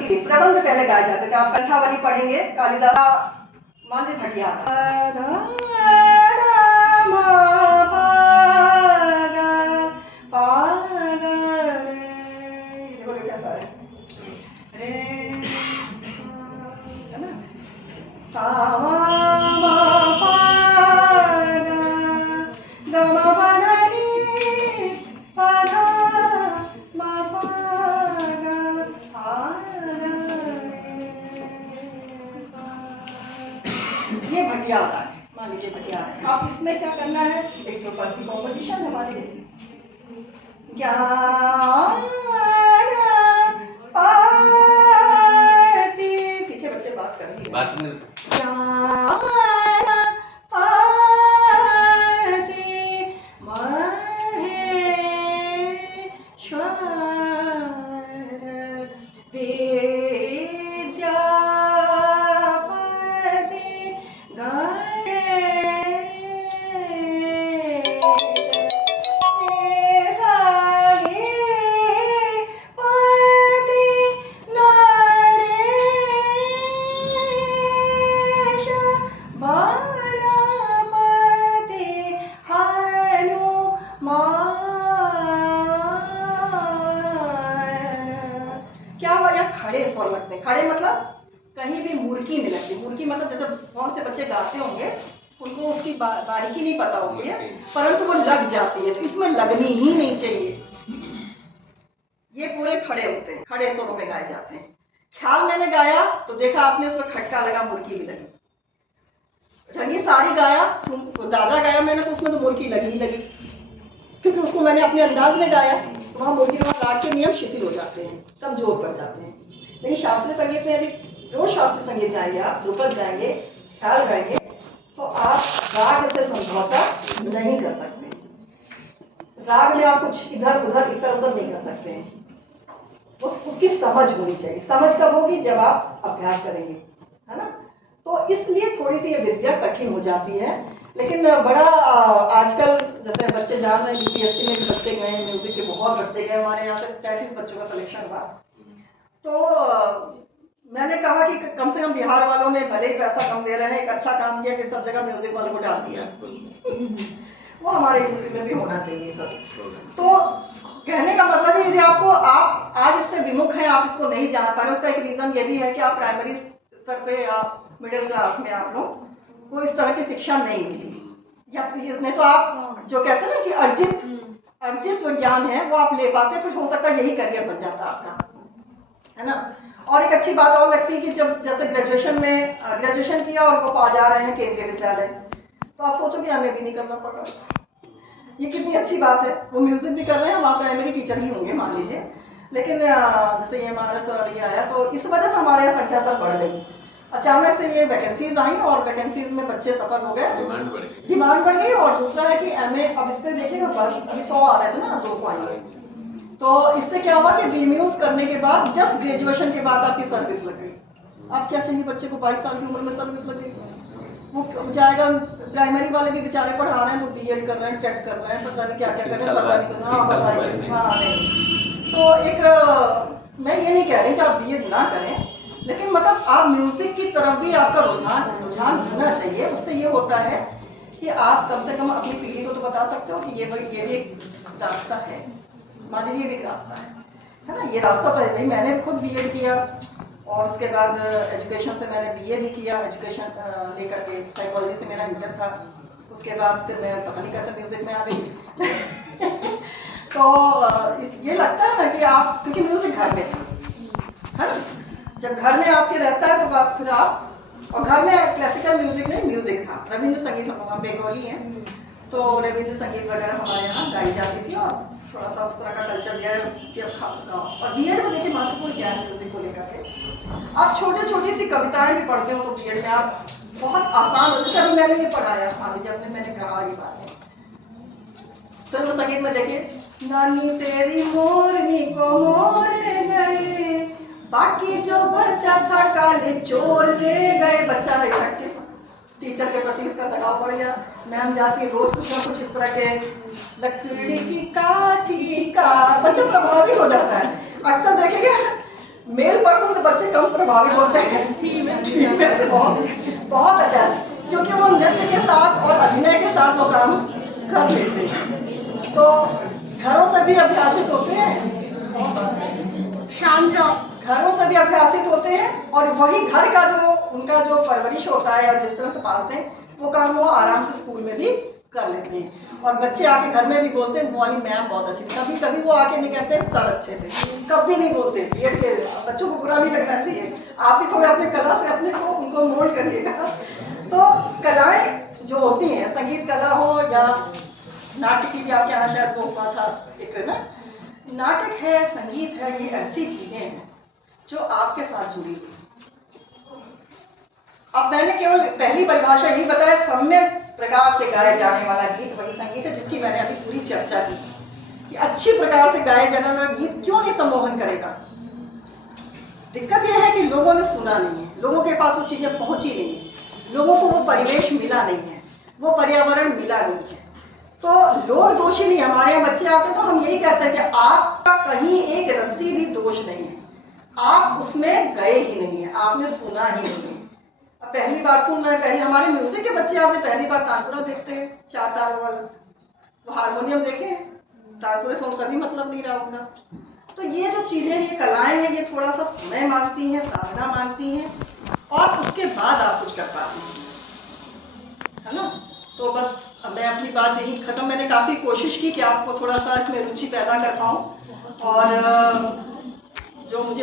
भक्ति प्रबंध पहले गाए जाते थे। आप कंठावली पढ़ेंगे कालिदास मानव भटिया कैसा है रे है ना सावा ये भटिया है, मान लीजिए भटिया है। अब इसमें क्या करना है, एक ध्रुपद की कॉम्पोजिशन हमारे पीछे बच्चे बात कर रही खड़े स्वर लगते हैं। खड़े मतलब कहीं भी मुर्की नहीं लगती। मुर्की मतलब जैसे बहुत से बच्चे गाते होंगे उनको उसकी बारीकी नहीं पता होती है, परंतु वो लग जाती है, तो इसमें लगनी ही नहीं चाहिए। ये पूरे खड़े होते हैं, खड़े स्वरों में गाए जाते हैं। ख्याल मैंने गाया तो देखा आपने उसमें खटका लगा, मुर्की भी लगी। रंगी सारी गाया, दादरा गाया मैंने तो उसमें तो मुर्की लगी ही लगी, क्योंकि उसको मैंने अपने अंदाज में गाया। तो वहाँ मुर्गी वहाँ राग के नियम शिथिल हो जाते हैं, कमजोर पड़ जाते हैं। लेकिन शास्त्रीय संगीत में यदि जो शास्त्रीय संगीत गाएंगे आप, ध्रुपद गाएंगे, ख्याल गाएंगे, तो आप राग से समझौता नहीं कर सकते। राग में आप कुछ इधर उधर नहीं कर सकते हैं। उसकी समझ होनी चाहिए। समझ कब होगी, जब आप अभ्यास करेंगे, है ना। तो इसलिए थोड़ी सी ये विद्या कठिन हो जाती है। लेकिन बड़ा आजकल जैसे बच्चे जान रहे हैं, BCSC में भी बच्चे गए हैं, म्यूजिक के बहुत बच्चे गए, हमारे यहाँ से 35 बच्चों का सिलेक्शन हुआ। तो मैंने कहा कि कम से कम बिहार वालों ने भले ही पैसा कम दे रहे हैं, एक अच्छा काम किया कि सब जगह म्यूजिक वालों को डाल दिया। वो हमारे यूपी में भी होना चाहिए सर। तो कहने का मतलब है, यदि आपको आप आज इससे विमुख हैं, आप इसको नहीं जान पा रहे, उसका एक रीजन ये भी है कि आप प्राइमरी स्तर पे या मिडिल क्लास में आप लोग को इस तरह की शिक्षा नहीं मिली, या नहीं तो आप जो कहते हैं ना कि अर्जित जो ज्ञान है वो आप ले पाते, फिर हो सकता है यही करियर बन जाता आपका, है ना। और एक अच्छी बात और लगती है कि जब जैसे ग्रेजुएशन किया और वो जा रहे हैं केंद्रीय विद्यालय, तो आप सोचो कि हमें भी नहीं करना पड़ा। ये कितनी अच्छी बात है। वो म्यूजिक भी कर रहे हैं, वहाँ प्राइमरी टीचर ही होंगे मान लीजिए, लेकिन जैसे ये हमारा सर ये आया तो इस वजह से हमारे यहाँ संख्या सर बढ़ गई। अचानक से ये वैकेंसीज आई और वैकेंसीज में बच्चे सफल हो गए, डिमांड बढ़ गई। और दूसरा है कि MA, अब इस पर देखिएगा अभी 100 आ रहे थे ना, 200 आएंगे। तो इससे क्या हुआ कि BMUs करने के बाद जस्ट ग्रेजुएशन के बाद आपकी सर्विस लग गई। आप क्या चाहिए, बच्चे को 22 साल की उम्र में सर्विस लग गई, वो जाएगा। प्राइमरी वाले भी बेचारे पढ़ा रहे हैं तो BEd कर रहे हैं, टेट कर रहे हैं, पता नहीं क्या क्या कर रहे हैं, पता नहीं। हाँ बताइए, हाँ नहीं। तो एक मैं ये नहीं कह रही कि आप BEd ना करें, लेकिन मतलब आप म्यूजिक की तरफ भी आपका रुझान होना चाहिए। उससे ये होता है कि आप कम से कम अपनी पीढ़ी को तो बता सकते हो कि ये भी एक रास्ता है। मान लीजिए ये भी एक रास्ता है ना। ये रास्ता तो है भाई। मैंने खुद BEd किया और उसके बाद एजुकेशन से मैंने BA भी किया, एजुकेशन लेकर के साइकोलॉजी से मेरा इंटर था। उसके बाद फिर मैं पता नहीं कैसे म्यूजिक में आ गई। तो ये लगता है ना कि आप, क्योंकि म्यूजिक घर में था, है ना। जब घर में आपके रहता है तो फिर आप, और घर में क्लासिकल म्यूजिक नहीं, म्यूजिक था, रविंद्र संगीत, हम बेंगोली हैं तो रविंद्र संगीत वगैरह हमारे यहाँ गाई जाती थी और थोड़ा सा उस तरह का कल्चर दिया कि अब गाओ। और BEd में देखिए महत्वपूर्ण क्या है म्यूजिक को लेकर के, आप छोटी सी कविताएं भी पढ़ते हो तो BEड में आप बहुत आसान होता है। चलो मैंने ये पढ़ाया, मान लीजिए मैंने कहा ये बात है, तो वो संगीत में देखिए, नानी तेरी मोरनी को मोर ले गए, बाकी जो बच्चा था काले चोर ले गए। बच्चा है इकट्ठे, टीचर के प्रति उसका लगाव बढ़ गया। मैम जाती रोज कुछ ना कुछ इस तरह के, लकड़ी की काठी का, बच्चा प्रभावित हो जाता है। अक्सर देखेंगे मेल पर्सन से बच्चे कम प्रभावित होते हैं, फीमेल से बहुत अटैच, क्योंकि वो नृत्य के साथ और अभिनय के साथ वो काम कर लेते हैं। तो घरों से भी अभ्यासित होते हैं, शांत घरों से भी अभ्यासित होते हैं, और वही घर का जो उनका जो परवरिश होता है और जिस तरह से पालते हैं वो काम वो आराम से स्कूल में भी कर लेते हैं। और बच्चे आके घर में भी बोलते हैं वो वाली मैम बहुत अच्छी थी, कभी कभी वो आके नहीं कहते सर अच्छे थे, कभी नहीं बोलते। ये बच्चों को बुरा नहीं लगना चाहिए, आप भी थोड़े अपने कला से अपने को उनको मोल्ड करिएगा। तो कलाएं जो होती हैं, संगीत कला हो या नाट्य की भी आपके यहाँ शायद वो हुआ था एक ना, नाटक है, संगीत है, ये ऐसी चीजें हैं जो आपके साथ जुड़ी हुई। अब मैंने केवल पहली परिभाषा यही बताया, सम्यक प्रकार से गाए जाने वाला गीत वही संगीत है, जिसकी मैंने अभी पूरी चर्चा की कि अच्छी प्रकार से गाए जाने वाला गीत क्यों नहीं सम्मोहन करेगा। दिक्कत यह है कि लोगों ने सुना नहीं है, लोगों के पास वो चीजें पहुंची नहीं है, लोगों को वो परिवेश मिला नहीं है, वो पर्यावरण मिला नहीं है। तो लोग दोषी नहीं, हमारे यहाँ बच्चे आते हैं तो हम यही कहते हैं कि आपका कहीं एक रत्ती भी दोष नहीं है, आप उसमें गए ही नहीं है, आपने सुना ही नहीं है। अब पहली बार सुन रहे हैं, पहले हमारे म्यूजिक के बच्चे आते पहली बार तानपुरा देखते हैं, 4 तार वाला, वो हारमोनियम देखे, तानपुरे से कभी मतलब नहीं रहा उनका। तो ये जो चीजें, ये कलाएं हैं, ये थोड़ा सा समय मांगती हैं, साधना मांगती हैं, और उसके बाद आप कुछ कर पाते हैं, है ना। तो बस अब मैं अपनी बात यही खत्म, मैंने काफी कोशिश की कि आपको थोड़ा सा इसमें रुचि पैदा कर पाऊँ, और जो मुझे